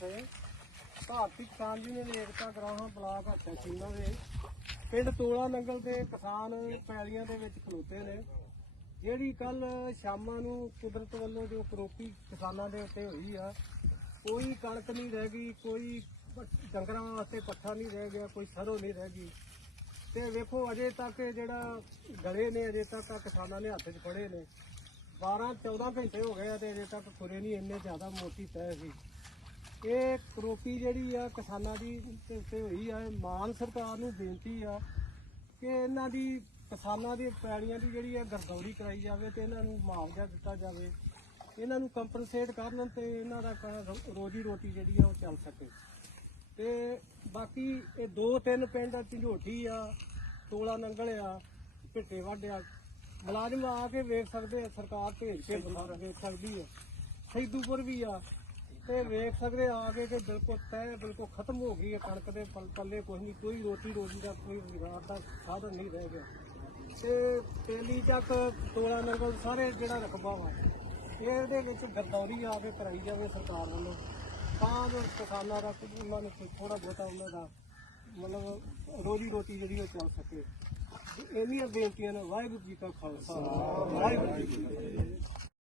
ਫਤਿਹ ਭਾਰਤੀ ਕਿਸਾਨ ਯੂਨੀਅਨ ਏਕਤਾ ਗਰਾਹਾਂ ਬਲਾਕ ਹੱਥਾ ਸੀਮਾ ਦੇ। ਪਿੰਡ ਤੋਲਾ ਨੰਗਲ ਦੇ ਕਿਸਾਨ ਪੈਲੀਆਂ ਦੇ ਵਿੱਚ ਖਲੋਤੇ ਨੇ। ਜਿਹੜੀ ਕੱਲ ਸ਼ਾਮਾਂ ਨੂੰ ਕੁਦਰਤ ਵੱਲੋਂ ਜੋ ਕਰੋਪੀ ਕਿਸਾਨਾਂ ਦੇ ਉੱਤੇ ਹੋਈ ਆ, ਕੋਈ ਕਣਕ ਨਹੀਂ ਰਹਿ ਗਈ, ਕੋਈ ਡੰਗਰਾਂ ਵਾਸਤੇ ਪੱਠਾ ਨਹੀਂ ਰਹਿ ਗਿਆ, ਕੋਈ ਸਰੋਂ ਨਹੀਂ ਰਹਿ ਗਈ। ਤੇ ਵੇਖੋ, ਅਜੇ ਤੱਕ ਜਿਹੜਾ ਗਲੇ ਨੇ, ਅਜੇ ਤੱਕ ਕਿਸਾਨਾਂ ਨੇ ਹੱਥ 'ਚ ਫੜੇ ਨੇ। 12 14 ਘੰਟੇ ਹੋ ਗਏ ਆ ਤੇ ਅਜੇ ਤੱਕ ਖੁਰੇ ਨਹੀਂ ਇੰਨੇ ਜ਼ਿਆਦਾ ਮੋਟੀ ਤੈ ਸੀ ਇਹ ਕਰੋਪੀ ਜਿਹੜੀ ਆ ਕਿਸਾਨਾਂ ਦੀ ਤੇ ਹੋਈ ਆ ਮਾਨ ਸਰਕਾਰ ਨੂੰ ਬੇਨਤੀ ਆ ਕਿ ਇਹਨਾਂ ਦੀ ਕਿਸਾਨਾਂ ਦੀ ਪੈੜੀਆਂ ਦੀ ਜਿਹੜੀ ਆ ਗਰਦੌਰੀ ਕਰਾਈ ਜਾਵੇ ਤੇ ਇਹਨਾਂ ਨੂੰ ਮੁਆਵਜ਼ਾ ਦਿੱਤਾ ਜਾਵੇ। ਇਹਨਾਂ ਨੂੰ ਕੰਪਨਸੇਟ ਕਰਨ ਤੇ ਇਹਨਾਂ ਦਾ ਰੋਜੀ ਰੋਟੀ ਜਿਹੜੀ ਆ ਉਹ ਚੱਲ ਸਕੇ। ਤੇ ਬਾਕੀ ਇਹ ਦੋ ਤਿੰਨ ਪਿੰਡ ਆ, ਝੰਜੋਠੀ ਆ ਤੋਲਾ ਨੰਗਲ ਆ ਭਿੱਟੇ ਵਾਢਿਆ ਮੁਲਾਜ਼ਮ ਆ ਕੇ ਵੇਖ ਸਕਦੇ ਆ ਸਰਕਾਰ ਭੇਜ ਕੇ ਵੇਖ ਸਕਦੀ ਆ। ਸੈਦੂਪੁਰ ਵੀ ਆ। ਤੇ ਵੇਖ ਸਕਦੇ ਆ ਕੇ ਕਿ ਬਿਲਕੁਲ ਤੈ ਬਿਲਕੁਲ ਖਤਮ ਹੋ ਗਈ ਹੈ ਕਣਕ ਦੇ ਪਲ- ਪੱਲੇ ਕੁਝ ਨਹੀਂ, ਕੋਈ ਰੋਟੀ ਰੋਜੀ ਦਾ ਕੋਈ ਰੁਜ਼ਗਾਰ ਦਾ ਸਾਧਨ ਨਹੀਂ ਰਹਿ ਗਿਆ। ਤੇ ਤੇਲੀ ਚੱਕ, ਤੋਲਾ ਨੰਗਲ ਸਾਰੇ ਜਿਹੜਾ ਰਕਬਾ ਵਾ, ਇਹਦੇ ਵਿੱਚ ਗਰਦੌਰੀ ਆ ਕੇ ਕਰਾਈ ਜਾਵੇ ਸਰਕਾਰ ਵੱਲੋਂ। ਤਾਂ ਜੋ ਕਿਸਾਨਾਂ ਦਾ ਕੁਝ ਉਹਨਾਂ ਨੂੰ ਥੋੜਾ ਬਹੁਤਾ ਉਹਨਾਂ ਦਾ ਮਤਲਬ ਰੋਜੀ ਰੋਟੀ ਜਿਹੜੀ ਉਹ ਚੱਲ ਸਕੇ। ਤੇ ਇਹਦੀਆਂ ਬੇਨਤੀਆਂ ਨੇ, ਵਾਹਿਗੁਰੂ ਜੀ ਕਾ ਖਾਲਸਾ, ਵਾਹਿਗੁਰੂ ਜੀ ਕੀ ਫਤਿਹ।